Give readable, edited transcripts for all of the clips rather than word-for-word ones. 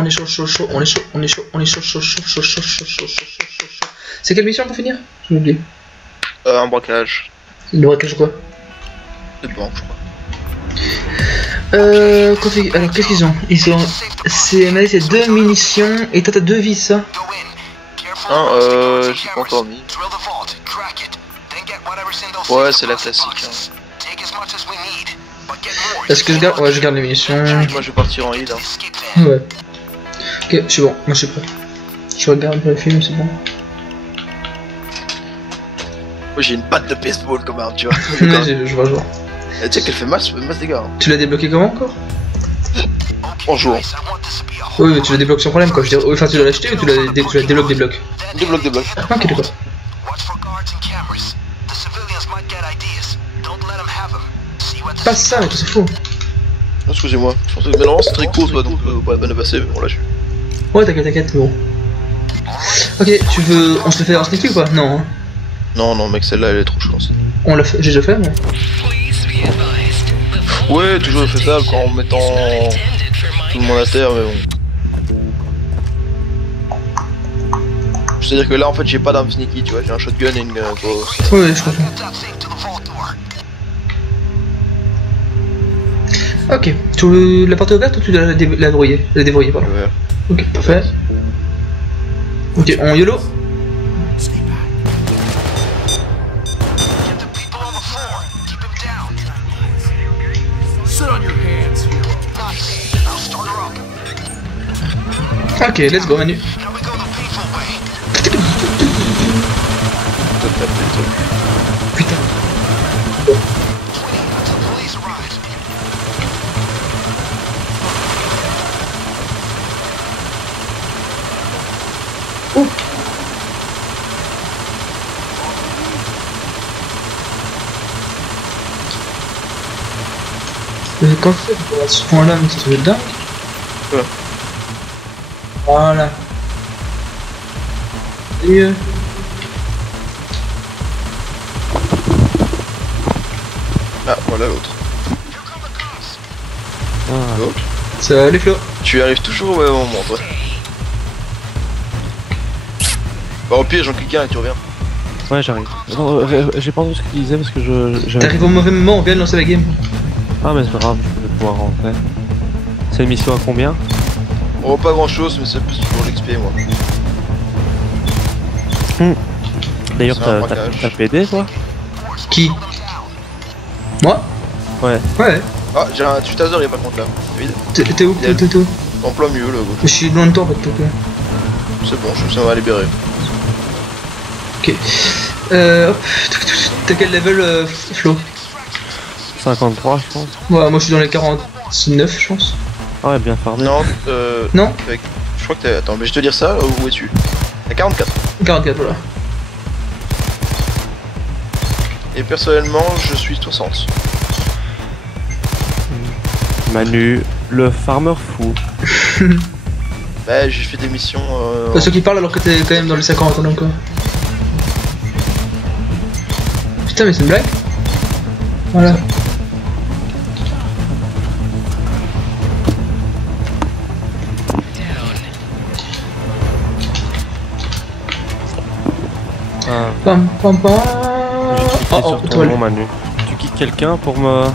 on est chaud, chaud, chaud, on est chaud, on est chaud, on est chaud, chaud, chaud, chaud, chaud, chaud, chaud, chaud, chaud, chaud. C'est quelle mission pour finir? Je m'oublie. Un braquage. Le braquage quoi? De banque, je crois. Alors qu'est-ce qu'ils ont? Ils ont CMS, c'est 2 munitions et toi t'as 2 vis ça? J'ai pas encore mis. Ouais, c'est la classique. Hein. Est-ce que je garde? Ouais, je garde les munitions. Moi je vais partir en heal. Hein. Ouais. Ok, c'est bon, moi je sais pas. Je regarde le film, c'est bon. Moi j'ai une patte de baseball comme arme, tu vois. Ouais, je vois, je vois. Tu sais qu'elle fait masse dégâts. Hein. Tu l'as débloqué comment encore? En jouant. Oui, mais tu l'as débloqué sans problème quoi. Je veux dire, enfin, tu l'as acheté ou tu l'as débloqué des blocs? Des blocs. Ok, d'accord. Pas ça, mais c'est faux. Non, excusez-moi. Je pensais que mais non, c'est très court, toi, donc pas la peine de passer, mais on lâche. Ouais, t'inquiète, bon. Ok, tu veux. On se le fait en sneaky ou pas? Non. Hein. Non, mec, celle-là elle est trop chaude. On l'a fait, j'ai déjà fait, moi. Ouais, toujours faisable quand en mettant tout le monde à terre, mais bon. C'est-à-dire que là en fait j'ai pas d'arme sneaky, tu vois, j'ai un shotgun et une grosse. Ouais, je comprends. Ok, tu veux la porte ouverte ou tu dois la déverrouiller? La déverrouiller, pardon. Ok, parfait. Ok, on YOLO. Ok, let's go Manu. Putain. Oh. Quand c'est à ce point-là, mais c'est dingue. Ouais. Voilà. Et Ah, voilà l'autre. L'autre. Salut Flo. Tu arrives toujours au même moment, toi. Bah, au pire, j'en clique un et tu reviens. Ouais, j'arrive. Non, j'ai pas entendu ce qu'il disait parce que T'arrives au mauvais moment, on vient de lancer la game. Ah, mais c'est pas grave, je vais pouvoir rentrer. C'est une mission à combien? Oh, pas grand chose, mais c'est plus pour l'XP, moi. D'ailleurs, C'est un t'as PD, toi? Qui? Moi? Ouais. Ouais. Ah, j'ai un tutazer, y'a pas contre là. T'es où? T'es où? En plein milieu, là, gauche. Je suis loin de toi en fait, donc. C'est bon, je suis ça va libérer. Ok. Hop. T'as quel level, Flo? 53, je pense. Ouais, moi je suis dans les 49, je pense. Ah ouais, bien farmé. Non, Non? Je crois que t'es. Attends, mais je te dire ça, où es-tu? À 44. 44, voilà. Et personnellement, je suis 60. Manu, le farmer fou. Bah, j'ai fait des missions. Pas ceux qui parlent alors que t'es quand même dans les 50, donc. Putain, mais c'est une blague? Voilà. Pam pam pam. J'ai cliqué sur ton toile. nom, Manu. Tu kicks quelqu'un pour me...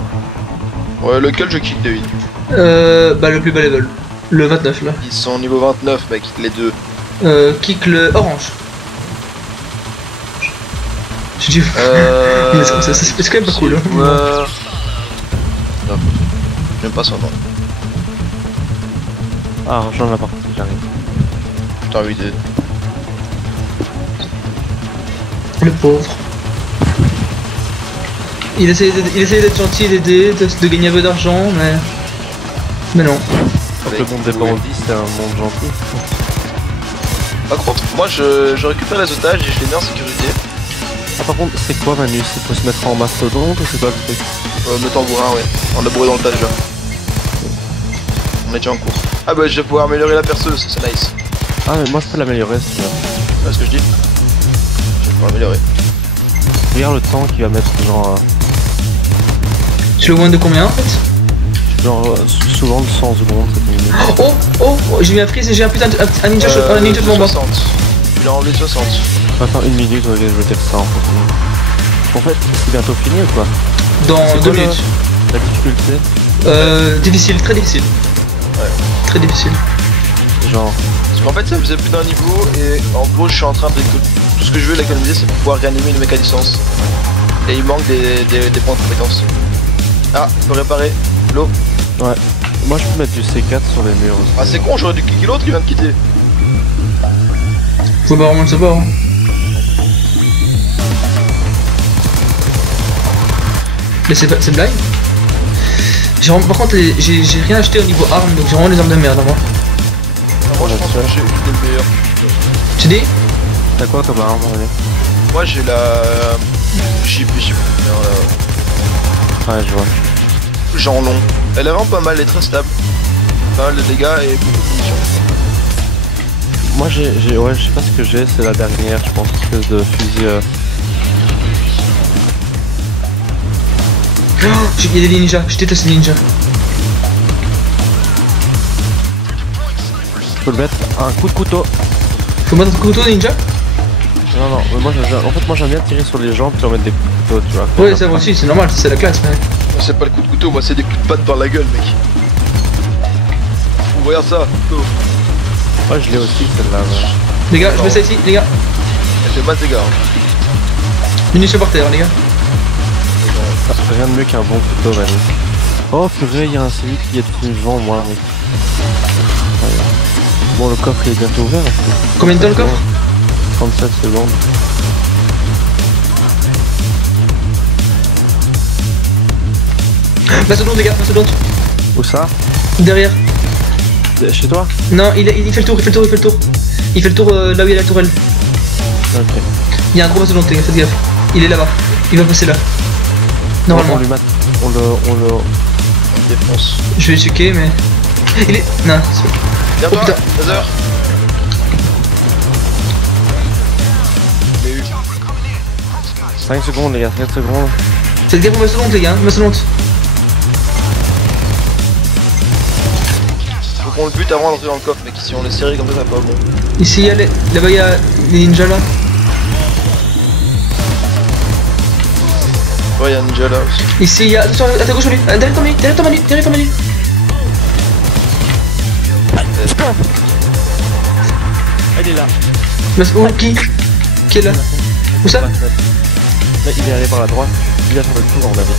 Ouais, lequel je kick de hit? Bah le plus bas level. Le 29 là. Ils sont niveau 29, bah kick les deux. Kick le orange. J'ai dit... c'est quand même pas cool. Hein. Non. J'aime pas son nom. Ah, rejoins la partie, j'arrive. Putain, 8 d. Le pauvre. Il essaye d'être gentil, d'aider, de gagner un peu d'argent, mais non. Quand le monde des bandits, c'est un monde gentil. Par contre, moi je récupère les otages et je les mets en sécurité. Ah, par contre, c'est quoi, Manu? C'est pour se mettre en mastodonte ou c'est quoi le truc? Le tambourin, ouais. On a bourré dans le tas déjà. On est déjà en cours. Ah bah je vais pouvoir améliorer la perceuse, c'est nice. Ah, mais moi je peux l'améliorer, c'est bien. C'est ce que je dis. Je vais pouvoir améliorer. Regarde le temps qu'il va mettre, genre... Tu le moins de combien en fait? Je Genre souvent de 100 secondes cette minute. Oh, j'ai mis un freeze et j'ai un putain de un ninja de bomba. 60. Il a enlevé 60. Attends une minute, ok, je veux dire ça en fait. En fait, c'est bientôt fini ou quoi? Dans C'est 2 quoi, minutes. La difficulté? Difficile, très difficile. Ouais. Très difficile. Genre. Parce qu'en fait ça faisait plus d'un niveau et en gros je suis en train de... Tout ce que je veux l'économiser c'est pour pouvoir réanimer une mec à distance. Et il manque des points de compétence. Ah, il peut réparer l'eau. Ouais. Moi je peux mettre du C4 sur les murs aussi. Ah c'est con, j'aurais dû cliquer l'autre qui vient de quitter. Faut pas vraiment le savoir. Hein. Mais c'est blind. Par contre, j'ai rien acheté au niveau armes, donc j'ai vraiment les armes de merde à moi. Moi je pense que j'ai une des meilleures. Tu dis? T'as quoi comme arme? Moi j'ai la... JP, je sais pas. Ouais, je vois. Genre long. Elle est vraiment pas mal, elle est très stable. Pas mal de dégâts et beaucoup de munitions. Moi ouais, je sais pas ce que j'ai, c'est la dernière, je pense, espèce de fusil. Il y a des ninjas, je déteste les ninjas. Faut le mettre un coup de couteau. Faut mettre un couteau ninja? Non, mais moi j'aime bien tirer sur les jambes et leur mettre des coups de couteau, tu vois. Ouais, ça aussi, c'est normal, c'est la classe, mec. Moi c'est pas le coup de couteau, moi c'est des coups de patte dans la gueule, mec. Regarde ça, couteau. Ouais, je l'ai aussi celle-là. Ouais. Les gars, je mets ça ici, les gars. Elle fait pas de dégâts. Munitions par terre, les gars. Rien de mieux qu'un bon couteau, Valérie. Oh purée, il y a un celui qui est devant moi, mec. Bon, le coffre il est bientôt ouvert. Combien de temps le coffre? 37 secondes. Mastodonte, les gars, mastodonte. Où ça? Derrière. Chez toi? Non, il fait le tour, il fait le tour là où il y a la tourelle. Ok. Il y a un gros mastodonte, les gars, faites gaffe. Il est là-bas. Il va passer là. Normalement. On lui mate. On Défonce. Je vais checker, mais... Il est... Non, c'est... Viens Oh, toi, putain. laser. Je l'ai eu. 5 secondes, les gars, 5 secondes. Faites gaffe au mastodonte, les gars, mastodonte. Faut qu'on le bute avant d'entrer dans le coffre, mec. Si on est serré comme ça, ça va pas bon. Ici, il y a les... Là-bas, il y a les ninjas, là. Ouais, il y a un ninja là aussi. Ici, il y a... Attention, à ta gauche, lui. Derrière toi, Manu. Il est là. Oh, qui est là? Où ça? Là, il est allé par la droite. Il a fait le tour, on avait.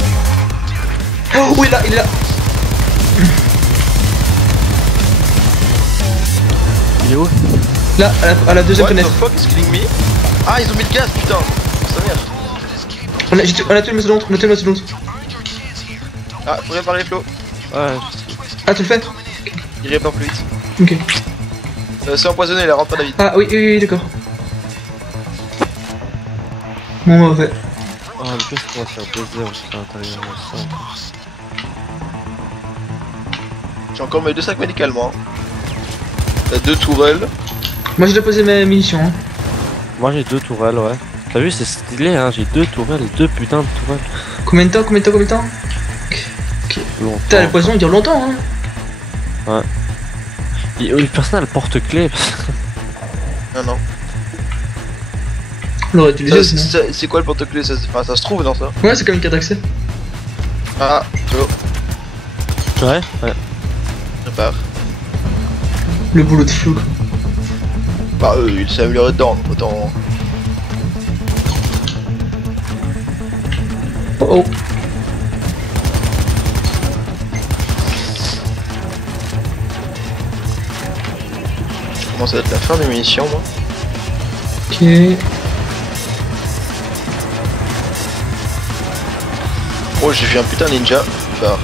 Oh, il est là. Il est où? Là, à la deuxième What the fenêtre. fuck is killing me? Ah, ils ont mis le gaz, putain. Sa mère. On a tué le mastodonte, Ah, faut réparer Flo. Ouais, Ah, tu le fais? Il répare plus vite. Ok. C'est empoisonné, il rentre pas David. Ah, oui, d'accord. Bon, mauvais. oh, le pire c'est qu'on va se faire baiser aussi à l'intérieur de ça. J'ai encore mes 2 sacs médicalement. T'as 2 tourelles. Moi, j'ai déjà posé mes munitions. Hein. Moi j'ai 2 tourelles, ouais. T'as vu, c'est stylé, hein, j'ai 2 tourelles, 2 putains de tourelles. Combien de temps? Longtemps. Putain, le poison il dure longtemps, hein. Ouais. Le personnel a le porte-clés. Non. On l'aurait utilisé aussi. C'est quoi le porte-clés? Ça se trouve dans ça? Ouais, c'est comme une carte d'accès. Ah, Flo. Ouais. Prépare. Le boulot de flou. Bah, il s'est amélioré dedans, donc autant. Oh. Je commence à être la fin des munitions, moi. Ok. Oh, j'ai vu un putain de ninja. Bah.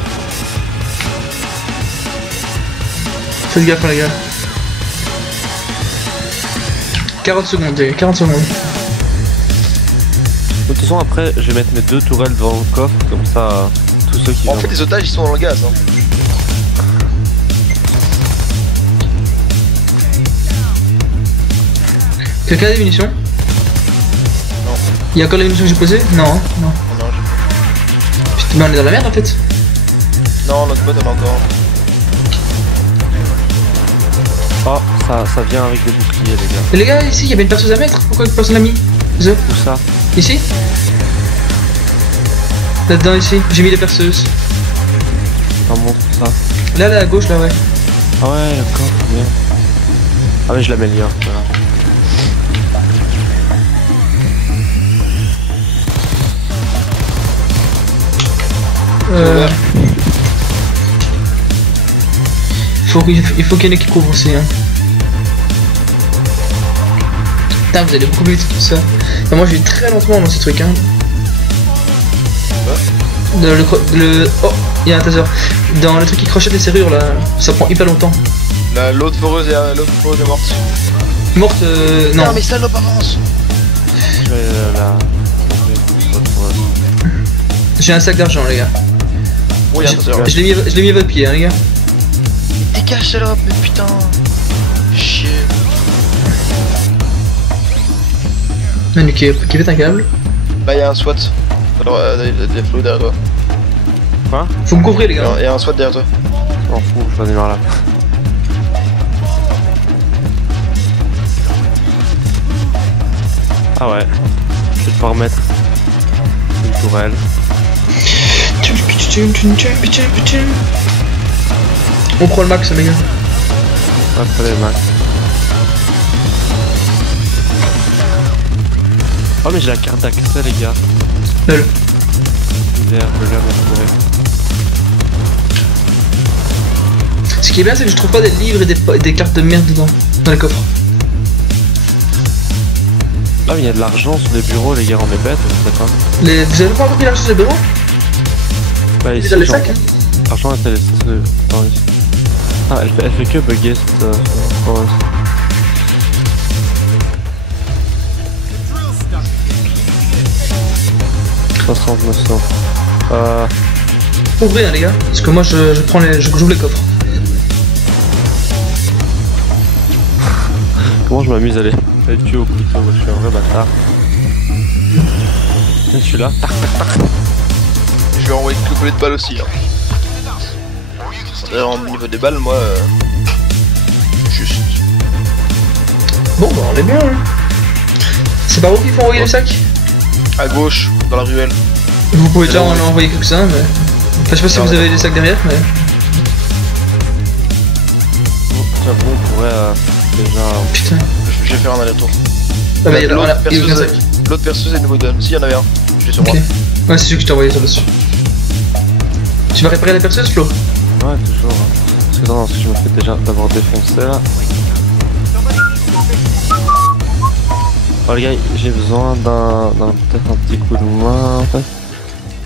Faites gaffe, les gars. 40 secondes, les gars, 40 secondes. De toute façon, après, je vais mettre mes 2 tourelles devant le coffre, comme ça, tous ceux qui En viennent. fait, les otages ils sont dans le gaz. Hein. Quelqu'un a des munitions? Non. Il y a encore les munitions que j'ai posées? Non, hein, non. Non, Putain, mais on est dans la merde en fait. Non, notre pote en a encore. Oh, ça vient avec des boucliers, les gars. Et les gars, ici, il y avait une perceuse à mettre. Pourquoi personne l'a mis? The Où ça? Ici? Là-dedans, ici. J'ai mis les perceuses. T'en montre ça. Là, à gauche, là, ouais. Ah ouais, d'accord, bien. Ah mais je l'améliore, voilà. Il faut qu'il y en ait qui couvrent aussi. Hein. Putain, vous allez beaucoup plus vite que ça. Non, moi, je vais très lentement dans ces trucs. Hein. Oh, il y a un taser. Dans le truc qui crochette les serrures, là, ça prend hyper longtemps. L'autre foreuse est morte. Morte, non. Non, mais salope avance. Je vais la... J'ai un sac d'argent, les gars. Oh, y'a un taser là. Je l'ai mis à votre pied, hein, les gars. Dégage salope, mais putain. Chier. Manu qui pète un câble. Bah y'a un SWAT. Alors, des flots derrière toi. Quoi? Faut me couvrir, les gars. Y'a un SWAT derrière toi. Je m'en fous, je démarre là. Ah ouais, je vais devoir remettre une tourelle. On prend le max, les gars. Après les max. Oh mais j'ai la carte d'accès les gars. Lol. Je vais me trouver. Ce qui est bien, c'est que je trouve pas des livres et des cartes de merde dedans, dans les coffres. Ah mais il y a de l'argent sur les bureaux les gars, on est bêtes, je sais pas. Vous avez pas encore pris l'argent sur le bureau? Bah ici, Dans les sacs, hein. l'argent était laissé sur le... Attends, ici. Ah elle fait que bugger cette... forest. 60, 900. Ouvrez, hein, les gars, parce que moi je prends les... j'ouvre les coffres. Comment je m'amuse à les tuer au couteau, je suis un vrai bâtard. Je suis là, tac tac tac. Je vais envoyer quelques pelets de balles aussi. Hein. D'ailleurs, au niveau des balles, moi. Juste. Bon, bah on est bien, hein. C'est par où qu'il faut envoyer les sacs? À gauche, dans la ruelle. Vous pouvez déjà en envoyer quelques-uns, mais... Enfin, je sais pas si vous avez des sacs derrière, mais... J'avoue, on pourrait déjà... Putain. Je vais faire un aller-retour. Ah bah L'autre perceuse est nouveau donne. Si, y'en avait un. Je l'ai sur moi. Ouais, c'est celui que je t'ai envoyé ça dessus. Tu vas réparer la perceuse, Flo? Ouais, toujours. Parce que non, si je me fais déjà d'abord défoncer là. Oh les gars, j'ai besoin d'un peut-être un petit coup de main en fait.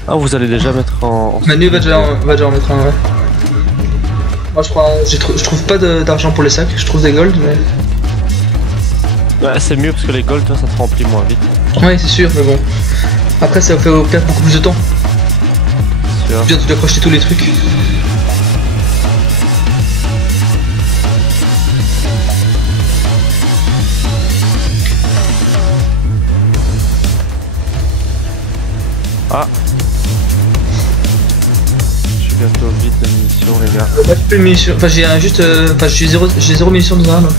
Ah, vous allez déjà mettre en... Manu va déjà en mettre un, ouais. Moi je trouve pas d'argent pour les sacs, je trouve des golds, mais... Ouais, c'est mieux parce que les golds, toi, ça te remplit moins vite. Ouais, c'est sûr, mais bon. Après, ça va faire perdre beaucoup plus de temps. C'est sûr. Bien, tu dois crocheter tous les trucs. Ah. Je suis bientôt vide de munitions, les gars. Moi, j'ai plus de munitions. Enfin, j'ai juste. Enfin, j'ai zéro munitions dans l'arme.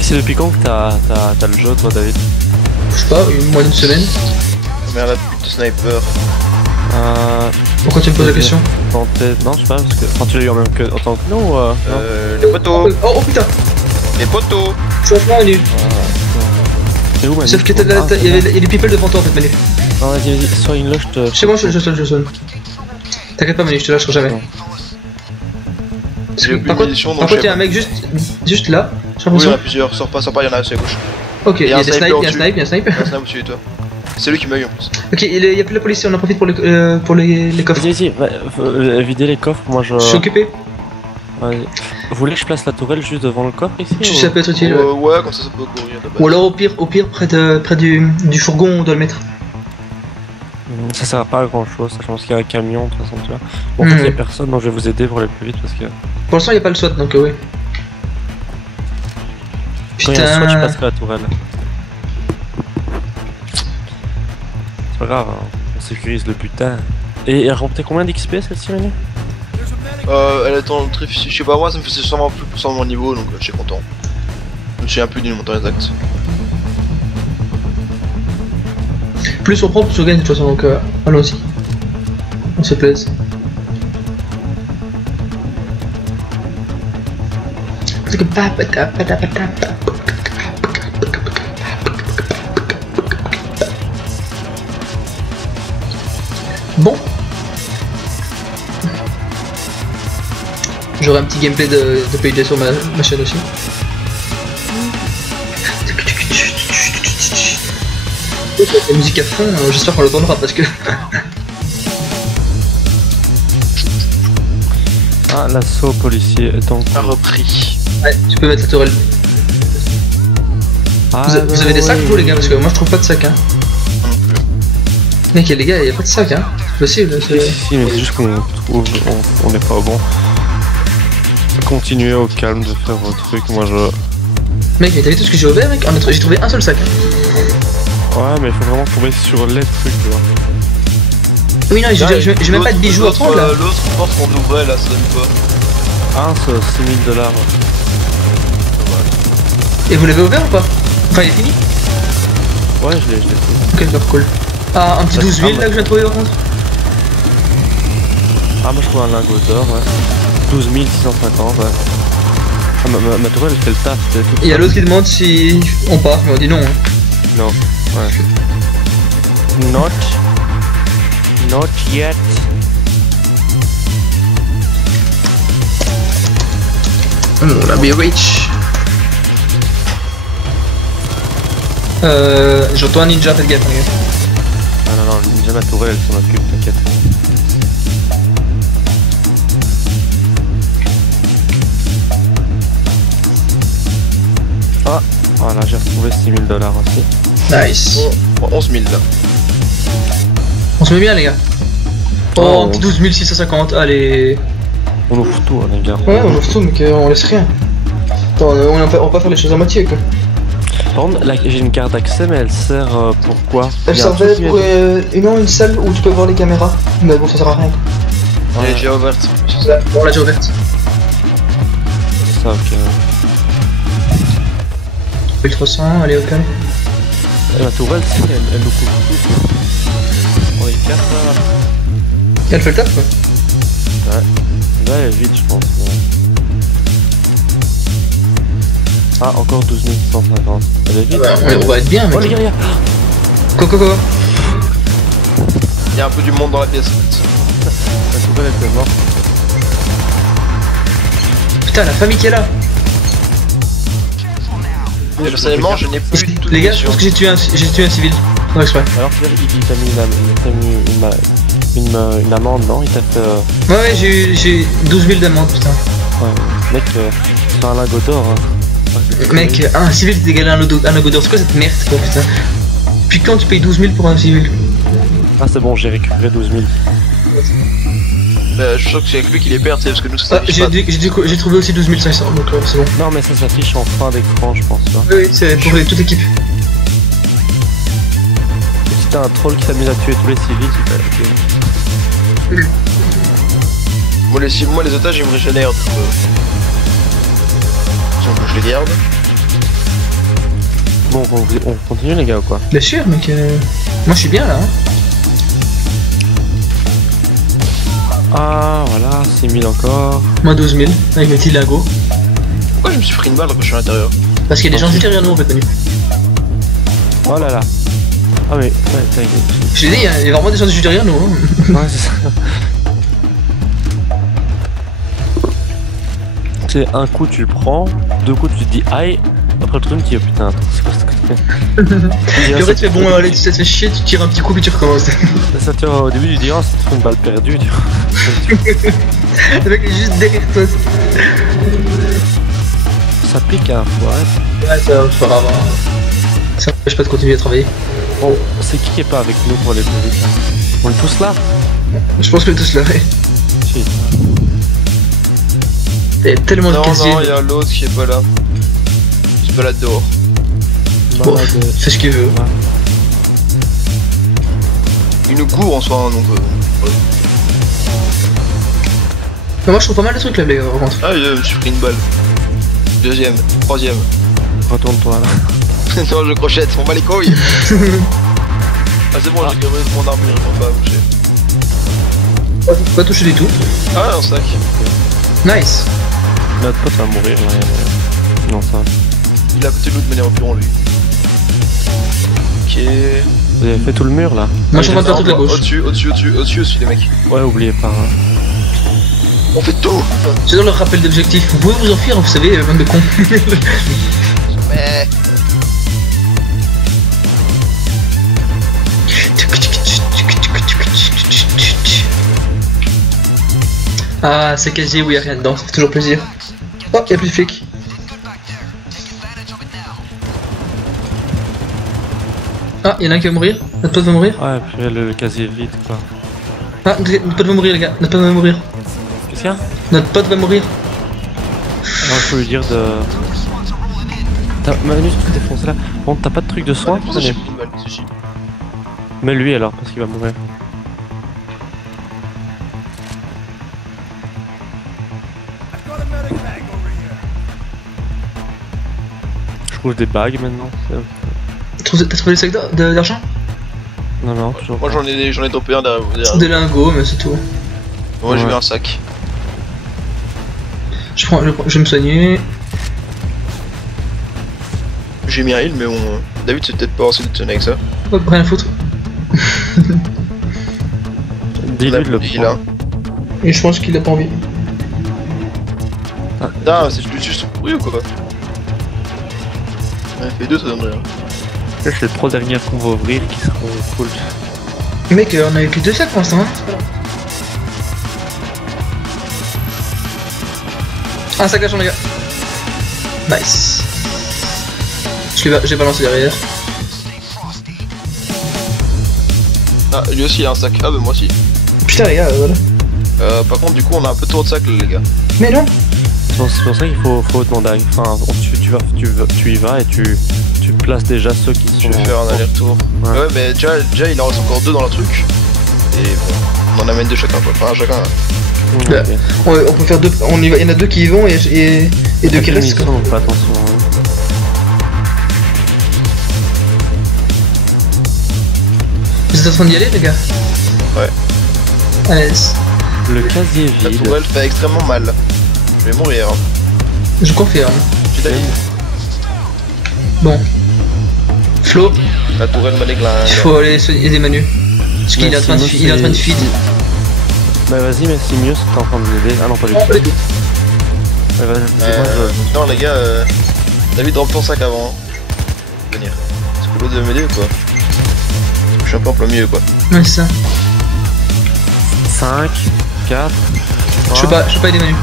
C'est depuis quand que t'as le jeu, toi, David? Je sais pas, moins d'une semaine. Merde, la pute de sniper. Pourquoi tu me poses la question? Non, je sais pas, parce que. Enfin, tu l'as eu en même que. En tant que non ou les poteaux. Oh putain! Les poteaux. Changement Manu. C'est où, Manu? Sauf que il y a des people devant toi en fait, Manu. Non, vas-y, sois une loge, je te. Chez moi, je sonne. T'inquiète pas, Manu, je te lâcherai jamais. Par contre, il y a un mec juste là. Oui, il y en a plusieurs, sors pas, il y en a assez à gauche. Ok, il y a des snipes, il y a un snipe. Il y a un snipe au-dessus de toi. C'est lui qui m'a eu en plus. Ok, il y a plus la police, on en profite pour les coffres. Vas-y, videz les coffres, moi je... Je suis occupé. Ouais. Vous voulez que je place la tourelle juste devant le coffre ici Ça peut être utile. Ouais, comme ça peut courir. Ou alors au pire près du fourgon on doit le mettre. Ça sert pas à grand chose, je pense qu'il y a un camion de toute façon, tu vois. Bon, en fait, il y a personne, donc je vais vous aider pour aller plus vite parce que... Pour l'instant, il n'y a pas le SWAT, donc oui. Quand il y a le SWAT, je passerai la tourelle. C'est pas grave, hein. On sécurise le putain. Et elle remplit combien d'XP celle-ci, Manu? Elle est en très je sais pas, moi ça me faisait sûrement plus % de mon niveau donc je suis content. Je me souviens plus du montant exact. Plus on prend, plus on gagne de toute façon, donc allons-y. On se plaise. Bon. J'aurai un petit gameplay de PUBG sur ma chaîne aussi. La musique à fond, j'espère qu'on l'entendra parce que... Ah, l'assaut policier est en A repris. Ouais, tu peux mettre la tourelle. Ah, Vous avez des sacs vous les gars? Parce que moi je trouve pas de sacs hein. Mec les gars, y'a pas de sacs hein. C'est possible. Si, mais c'est juste qu'on trouve, on n'est pas au bon. Continuez au calme de faire vos trucs, moi je... Mec mais t'as vu tout ce que j'ai ouvert mec? J'ai trouvé un seul sac hein. Ouais mais il faut vraiment tomber sur les trucs tu vois. Oui non, j'ai même pas de bijoux à prendre là. L'autre porte qu'on ouvrait là, ça donne quoi? Ah, c'est 6 000 $. Et vous l'avez ouvert ou pas? Enfin il est fini? Ouais, je l'ai fait. Ok d'accord, cool. Ah, un petit 12 000 là que je viens de trouver par contre? Ah, moi je trouve un lingot d'or, ouais. 12 650, ouais. Ah, ma tourelle elle fait le taf, c'est tout. Et y'a l'autre qui demande si on part, mais on dit non hein. Non, ouais. Not yet. On a be rich. J'entends un ninja, faites gaffe les gars. Ah non, le ninja ma tourelle elle s'en occupe, t'inquiète. Ah, voilà, j'ai retrouvé 6 000 $ aussi. Nice. Bon, 11 000 là. On se met bien les gars. Oh, un petit 12 650, allez. On ouvre tout, hein, les gars. Ouais, on ouvre tout, mec, on laisse rien. Attends, on va pas faire les choses à moitié quoi. Par contre, là j'ai une carte d'accès, mais elle sert pour quoi? Elle servait pour une salle où tu peux voir les caméras. Mais bon, ça sert à rien. Elle est déjà ouverte. On l'a déjà ouverte. Ça, ok. 1300, allez, au calme. La tourelle, elle nous couvre tous. On est 4 là. Elle fait le taf quoi. Ouais. Là, elle est vite, je pense. Ouais. Ah, encore 12 150. Elle est vite. On va être bien, mec. Oh, les gars, regarde. Quoi. Il y a un peu du monde dans la pièce. La tourelle, elle est morte. Putain, la famille qui est là. Personnellement, je n'ai plus tout. Les gars, je pense que j'ai tué un civil. Non, exprès. Alors, il t'a mis une amende, non? Il t'a fait. Ouais, j'ai 12 000 d'amende, putain. Ouais, mec, c'est un lingot d'or. Hein. Mec, un civil c'est égal à un lingot d'or. C'est quoi cette merde, quoi, putain? Puis quand tu payes 12 000 pour un civil? Ah, c'est bon, j'ai récupéré 12 000. Je suis sûr que c'est avec lui qu'il est perd, parce que nous ça j'ai trouvé aussi 12 500, donc c'est bon. Non, mais ça s'affiche en fin d'écran, je pense. Hein. Oui, c'est pour toute équipe. Si t'as un troll qui s'amuse à tuer tous les civils, tu peux. Moi les otages ils me régénèrent. Donc je les garde. Bon, on continue les gars ou quoi? Bien sûr, mec. Moi je suis bien là. Hein. Ah, voilà, 6 000 encore. Moi 12 000 avec mes petits lingos. Pourquoi je me suis pris une balle quand je suis à l'intérieur? Parce qu'il y a des gens juste derrière nous, on fait connu. Oh là là. Ah, mais ouais, t'inquiète. Je l'ai dit, il y a vraiment des gens juste derrière nous. Hein. Ouais, c'est ça. C'est un coup tu le prends, deux coups tu te dis aïe, après le truc tu dis oh putain, c'est quoi ce que tu fais? Puis après tu fais bon, allez, ça te fait chier, tu tires un petit coup puis tu recommences. Ça tu vois, au début tu dis oh c'est une balle perdue, tu vois. Le mec est juste derrière toi. Ça pique hein, faut arrêter. Ouais, c'est pas grave. Ça m'empêche pas de continuer à travailler. Bon, c'est qui est pas avec nous pour les plus vite là? On est tous là? Je pense que tous là, ouais. Shit. Il y a tellement de casiers. Non, il y a l'autre qui est pas là. Il se balade dehors. Bon, c'est ce qu'il veut. Ouais. Il nous court en soi, hein, donc. Ouais. Mais moi je trouve pas mal de trucs là, les gars, par contre. Ah, je me suis pris une balle. Deuxième, troisième. Retourne-toi là. Non, je crochette, on bat les couilles. Ah, c'est bon, j'ai gardé mon armure, ils vont pas bouger. Pas touché du tout. Ah, un sac. Nice. Notre pote va mourir là. Non, ça. Il a côté de l'autre, mais il est en plus en lui. Ok. Vous avez fait tout le mur là? Moi je suis en train de faire toute la gauche. Au-dessus aussi, les mecs. Ouais, oubliez pas. On fait tout. J'adore le rappel d'objectif. Vous pouvez vous enfuir, vous savez, bande de cons. Mais. Ah, c'est casier où y'a rien dedans, ça fait toujours plaisir. Oh, y'a plus de flics. Ah, y'en a un qui va mourir. Notre pote va mourir. Ouais, puis le casier vide quoi. Ah, notre pote va mourir, les gars. Notre pote va mourir. Qu'est-ce qu'il y a? Notre pote va mourir. Non, faut lui dire de. Manu, tu t'es foncé là. Bon, t'as pas de truc de soin? Pour ça, j'ai pris une balle, si. Mais lui alors, parce qu'il va mourir. Je trouve des bagues maintenant. T'as trouvé les sacs d'argent? Non, non, toujours. Moi, j'en ai dropé un derrière. Des lingots, mais c'est tout. Moi, j'ai Ouais. eu un sac. Je vais me soigner. J'ai mis un heal, mais bon. David, c'est peut-être pas assez de tenir avec ça. Hop, rien à foutre. Dis-lui de le Il a. prendre. Et je pense qu'il a pas envie. Ah, c'est juste pourri ou quoi? Ouais, fait deux, ça donne rien. Là, c'est les 3 dernières qu'on va ouvrir qui seront cool. Mec, on avait que 2 sacs pour l'instant, hein. Un sac d'argent, les gars. Nice. J'ai balancé derrière. Ah, lui aussi, il a un sac. Ah, bah, moi aussi. Putain, les gars, voilà. Par contre, du coup, on a un peu trop de sacs, là, les gars. Mais non. C'est pour ça qu'il faut demander. Enfin, tu y vas et tu places déjà ceux qui sont. Je vais faire un aller-retour. Ouais. Ouais, mais déjà, il en reste encore 2 dans le truc. Et bon, on en amène 2 chacun, quoi. Enfin, chacun. Ouais. On peut faire 2. Il y en a 2 qui y vont et 2 qui restent. Quoi. Donc pas attention. Hein. Vous êtes en train d'y aller, les gars? Ouais. Allez, Le casier La vide. tourelle fait extrêmement mal. Je vais mourir. Hein. je confirme. J'ai David. Bon. Flo, La tourelle m'a déglingue. il faut aller aider Manu. Parce qu'il est en train de Sinon, il est en train de feed. Bah vas-y, mais si mieux, c'est en train de l'aider. Ah non, pas du tout. Oh, les- Ouais, vas-y, c'est moi, Non, les gars, David, drop ton sac avant. Hein. Venir. Est-ce que l'autre veut m'aider ou quoi? Je suis un peu en plein milieu, quoi. Ouais, c'est ça. 5, 4. Je peux pas aider Manu.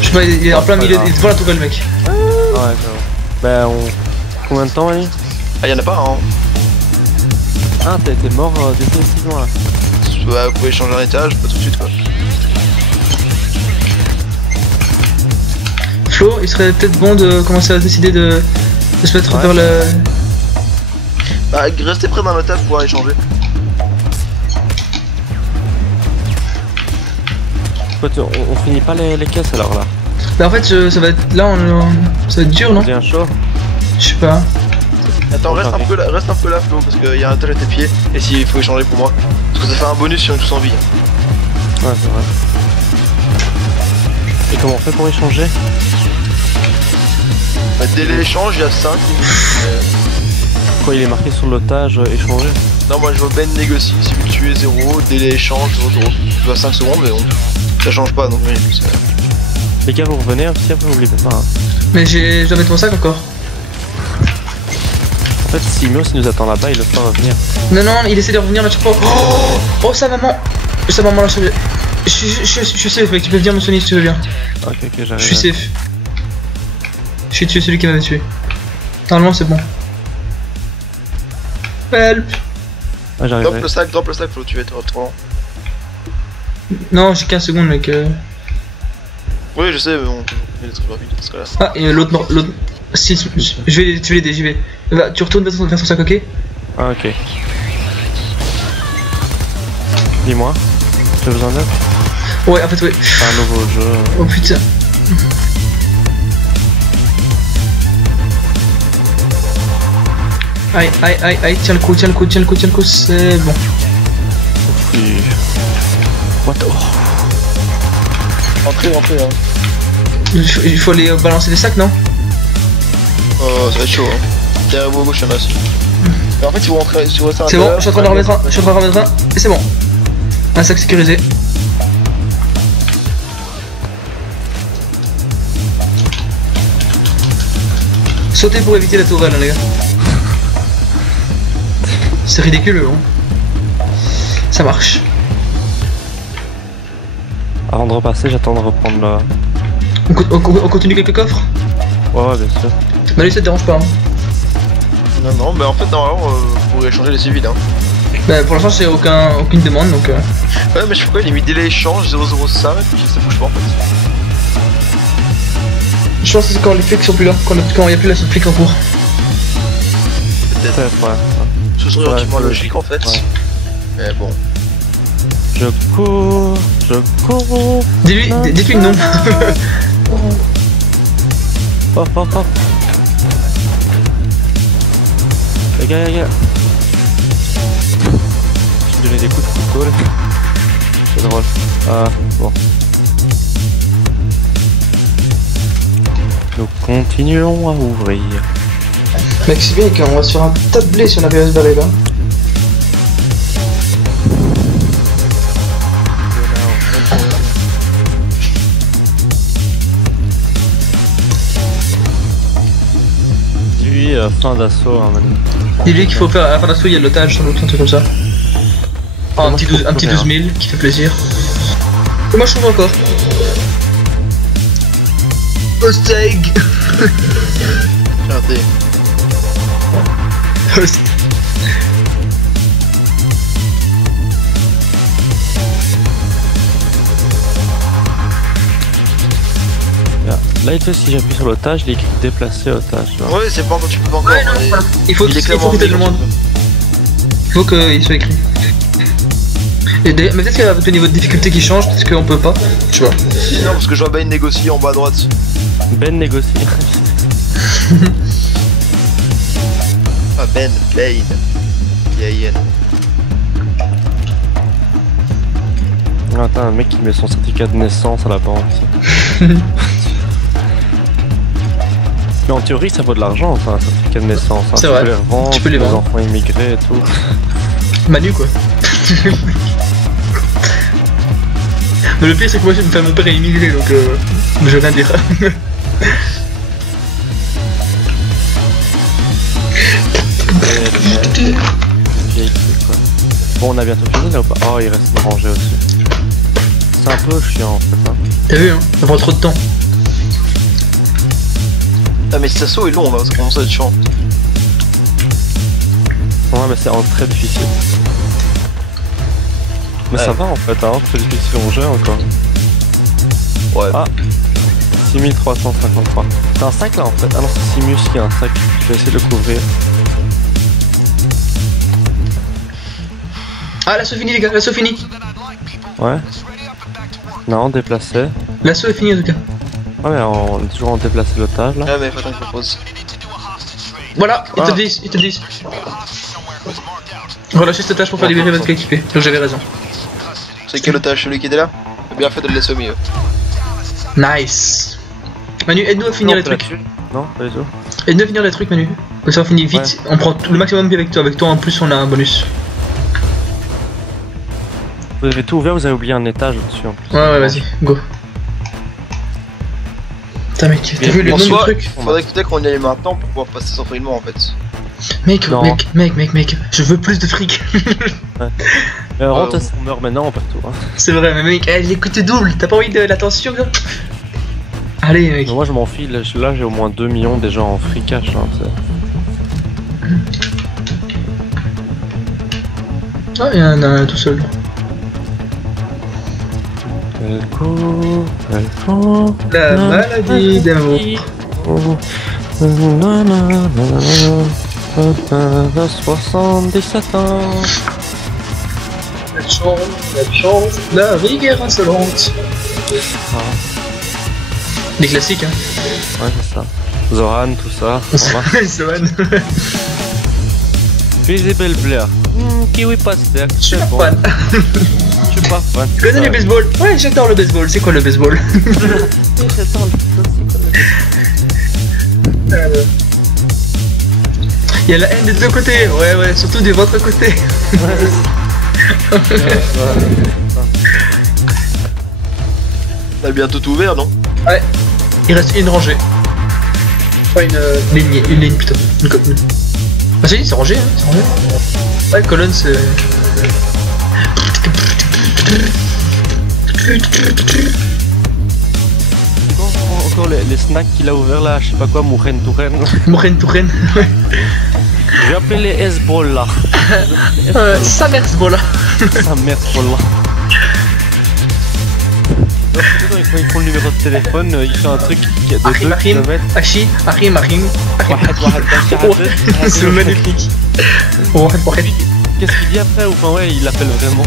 Je peux pas aider, il est en plein milieu, il est devant la tourelle, mec. Ouais, ça va. Bah, combien de temps, Manu? Ah, y'en a pas, hein. Ah, t'as été mort définitivement là. Bah, vous pouvez changer un étage, pas tout de suite, quoi. Flo, il serait peut-être bon de commencer à décider de se mettre vers le. Bah, restez près d'un étage pour pouvoir échanger. Quoi, on finit pas les caisses alors là? Bah en fait ça va être là ça va être dur non? Bien chaud. Je sais pas. Attends, Bon, reste un peu là, Flo, parce qu'il y a un étage à tes pieds. Et s'il faut échanger pour moi. Parce que ça fait un bonus si on est tous en vie. Ouais, c'est vrai. Et comment on fait pour échanger? Bah, dès l'échange, il y a 5 Quoi, il est marqué sur l'otage échangé? Non, moi je vois Ben négocie, si vous tuez 0, délai échange 0. Tu vois 5 secondes, mais bon, ça change pas donc oui. Les gars, vous revenez aussi après, n'oubliez pas. Hein. Mais je dois mettre mon sac encore. En fait, Simios il nous attend là-bas, il le fera revenir. Non, il essaie de revenir là, tu crois. Oh sa maman là, je suis safe mec, tu peux venir me soigner si tu veux bien. Ok, j'arrive. Je suis safe. Je suis tué celui qui m'avait tué. Normalement c'est bon. Help. Ah, j'arrive. Drop le sac, faut le tuer, t'es trop. Non, j'ai 15 secondes mec. Oui, je sais, mais bon, il est très rapide dans ce cas-là. Ah, et l'autre. Si, je vais l'aider, j'y vais. Va, tu retournes vers ton sac, ok? Ah, ok. Dis-moi, tu as besoin d'aide? Ouais, en fait, oui. C'est un nouveau jeu. Oh putain. Aïe, aïe, aïe, aïe, tiens le coup, tiens le coup, tiens le coup, tiens le coup, c'est bon. Oui. What the... Entrez, hein. Il faut aller balancer des sacs, non? Oh, ça va être chaud, hein. Derrière vous à gauche, il y en a aussi. Mais en fait, si vous rentrez sur ça. C'est bon, je suis en train de remettre un, et c'est bon. Un sac sécurisé. Sautez pour éviter la tourelle, hein, les gars. C'est ridicule, hein. Ça marche. Avant de repasser, j'attends de reprendre la... On continue quelques coffres? Ouais, bien sûr. Bah lui ça te dérange pas, hein. Non, mais en fait, normalement, vous pourrez changer les civils, hein. Bah pour l'instant c'est aucune demande donc Ouais, mais je sais pas, il est mis délai échange 005, je sais pas en fait. Je pense que c'est quand les flics sont plus là, quand il n'y a plus la flic en cours. Peut-être. Ouais. Ce serait relativement logique en fait. Ouais. Mais bon. Je cours. Dis-lui le nom. Oh. Les gars. Je donnais des coups de couteau là. C'est drôle. Ah, bon. Nous continuons à ouvrir. Mec c'est bien qu'on va sur un tas de blé si on avait à se balader là. Dis-lui fin d'assaut, hein, Manu. Dis-lui qu'il faut faire à la fin d'assaut, il y a de l'otage sans doute, un truc comme ça. Oh, un petit 12 000 qui fait plaisir. Et moi je trouve encore. Oh steak. Regardez. Là, il fait si j'appuie sur l'otage, il est écrit déplacer otage. Ouais, c'est pas encore, tu peux pas encore. Ouais, non, il faut il est qu'il clairement te le demande. Il faut qu'il soit écrit. Mais peut-être qu'avec le niveau de difficulté qui change, peut-être qu'on peut pas, tu vois. Non, parce que je vois Ben négocier en bas à droite. Ben négocie. Ah, Ben, Bane. B-A-N. Attends, un mec qui met son certificat de naissance à la banque. Mais en théorie, ça vaut de l'argent, enfin, un certificat de naissance. Hein. C'est vrai. Tu peux les revendre, Tu peux les vendre. enfants immigrés et tout. Manu quoi. Mais le pire c'est que moi mon père est immigré donc je vais rien dire. Vieille truc, quoi. Bon, on a bientôt fini là ou pas? Oh, il reste une rangée aussi. C'est un peu chiant en fait. Hein. T'as vu hein, ça prend trop de temps. Ah, mais cet assaut est long là, ça commence à être chiant. Ouais, mais c'est très difficile. Mais ça va en fait, hein, c'est difficile en jeu encore. Ouais. Ah, 6353. C'est un sac là en fait. Ah non, c'est Simus qui a un sac. Je vais essayer de le couvrir. Ah l'assaut est fini les gars, l'assaut est fini. Ouais. Non, déplacé. L'assaut est fini en tout cas. Ah mais on est toujours en déplacé l'otage là. Ah, mais faut que je propose. Voilà, ils te le disent, ils te le disent. Relâchez cette tâche pour faire libérer votre coéquipier. Donc j'avais raison. C'est quel otage? Celui qui était là? J'ai bien fait de le laisser au milieu. Nice. Manu, aide-nous à finir les trucs. Non, pas du tout. Aide-nous à finir les trucs Manu. Comme ça on finit vite, Ouais. on prend le maximum de vie avec toi. Avec toi en plus on a un bonus. Vous avez tout ouvert, vous avez oublié un étage au-dessus en plus. Ouais, vas-y, go. Putain, mec, t'as vu le nombre de trucs? Faudrait peut-être qu'on y aille maintenant pour pouvoir passer sans frilement en fait. Mec, Non. mec, je veux plus de fric. Rentre si on meurt maintenant, on perd tout. Hein. C'est vrai, mais mec, les coups de double, t'as pas envie de l'attention là? Allez, mec. Mais moi je m'en file, là j'ai au moins 2 millions déjà en free cash. Hein, Ah, il y en a un tout seul. La maladie d'amour. 77 ans. la rigueur insolente. Les classiques, hein. Ouais, c'est ça. Zoran, tout ça. Zohan. Visible Blair. Kiwi Pasteur. Je suis pas fan. Je suis pas fan. Tu connais le baseball? Ouais, j'adore le baseball. C'est quoi le baseball? Il y a la haine des deux côtés. Ouais, surtout de votre côté. On a bientôt tout ouvert, non? Ouais. Il reste une rangée. Enfin, une ligne plutôt. Une colonne. Bah c'est rangé, hein, c'est rangé. Ouais, colonne c'est... Encore les snacks qu'il a ouvert là, je sais pas quoi, Mouren Touren. Mouren Touren, ouais. Je vais appeler les S-Balls là. Sa mère ce là. Sa mère ce là. Quand il prend le numéro de téléphone, il fait un truc qui a de 2 km. Achi, Ahim. Wahed. C'est magnifique. Wahed. Qu'est-ce qu'il dit après? Enfin ouais, il l'appelle vraiment.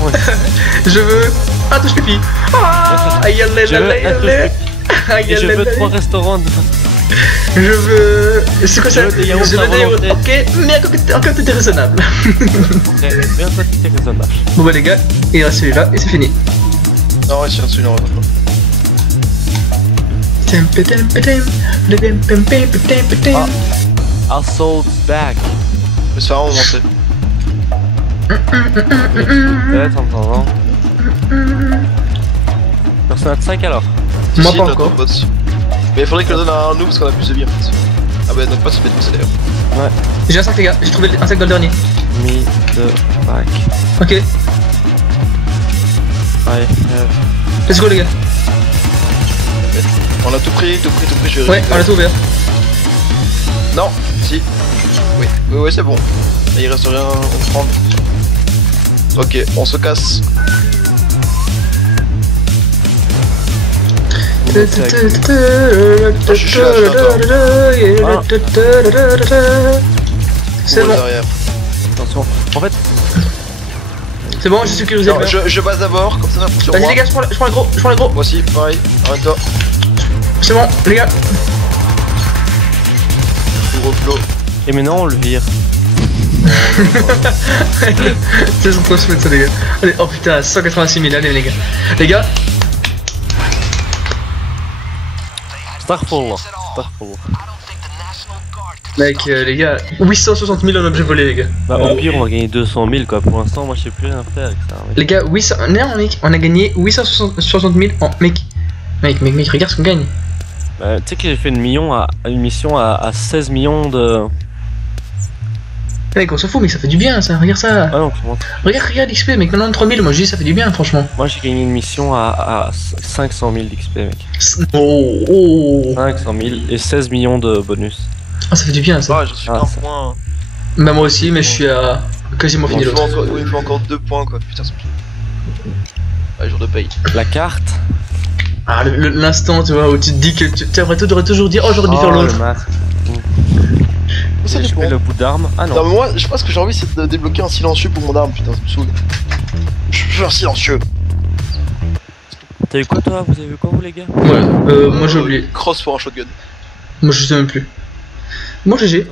Je veux un touche pipi. Et je veux 3 restaurants. Je veux... C'est quoi ça? Je veux des yaourts. Ok, mais encore t'étais raisonnable. Mais toi t'étais raisonnable. Bon bah les gars, il reste celui-là et c'est fini. Non, ouais, c'est celui-là, on va pas. Assault's back. Mais ça va remonter. Peut-être en attendant. Personne de 5 alors. Moi Si, pas notre encore. pote. Mais il faudrait que le donne à nous parce qu'on a plus de vie en fait. Ah bah notre pote se fait pousser d'ailleurs. Ouais. J'ai un sac les gars, j'ai trouvé un sac dans le dernier. Me the back. Ok, Ouais. let's go les gars. On a tout pris, je vais Ouais, on a tout ouvert. Non, si. Oui, c'est bon. Là, il reste rien à prendre. Ok, on se casse. C'est bon, Derrière. Attention. En fait, c'est bon, j'ai sécurisé Non, le mur. je base d'abord, comme ça ça sur Vas-y moi. les gars, je prends le gros, Moi aussi, pareil, arrête-toi. c'est bon les gars. Gros flow. et maintenant on le vire. C'est son quoi je fais ça les gars. Allez, oh putain, 186 000, allez les gars. Les gars, Starfall. mec, les gars, 860 000 en objets volés les gars. Bah au pire on va gagner 200 000 quoi. Pour l'instant moi je sais plus rien faire avec ça. Mec. Les gars, 800... Non mec, on a gagné 860 000 en... Mec, regarde ce qu'on gagne. Bah, tu sais que j'ai fait une mission à 16 millions de... Mec, on s'en fout mec, ça fait du bien ça, regarde ça. Ah non, comment... Regarde XP mec, 93 000, moi je dis ça fait du bien franchement. Moi j'ai gagné une mission à 500 000 d'XP mec. Oh. 500 000 et 16 millions de bonus. Ah ça fait du bien ça. Ah, je suis Ah, qu'un ça- point. Bah moi aussi, mais je suis à... quasiment fini Il l'autre. me faut encore 2 points quoi, putain c'est pire. Allez, jour de paye. La carte. Ah, l'instant, tu vois, où tu te dis que tu devrais toujours dire, oh, j'aurais dû faire le l'autre. masque. Ça Je dépend. mets le bout d'arme. Ah Non non. mais moi, je pense que j'ai envie c'est de débloquer un silencieux pour mon arme, putain ça me saoule. Je veux un silencieux. T'as vu quoi toi? Vous avez vu quoi vous les gars? Ouais, moi j'ai oublié. Cross pour un shotgun. Moi je sais même plus. Moi GG.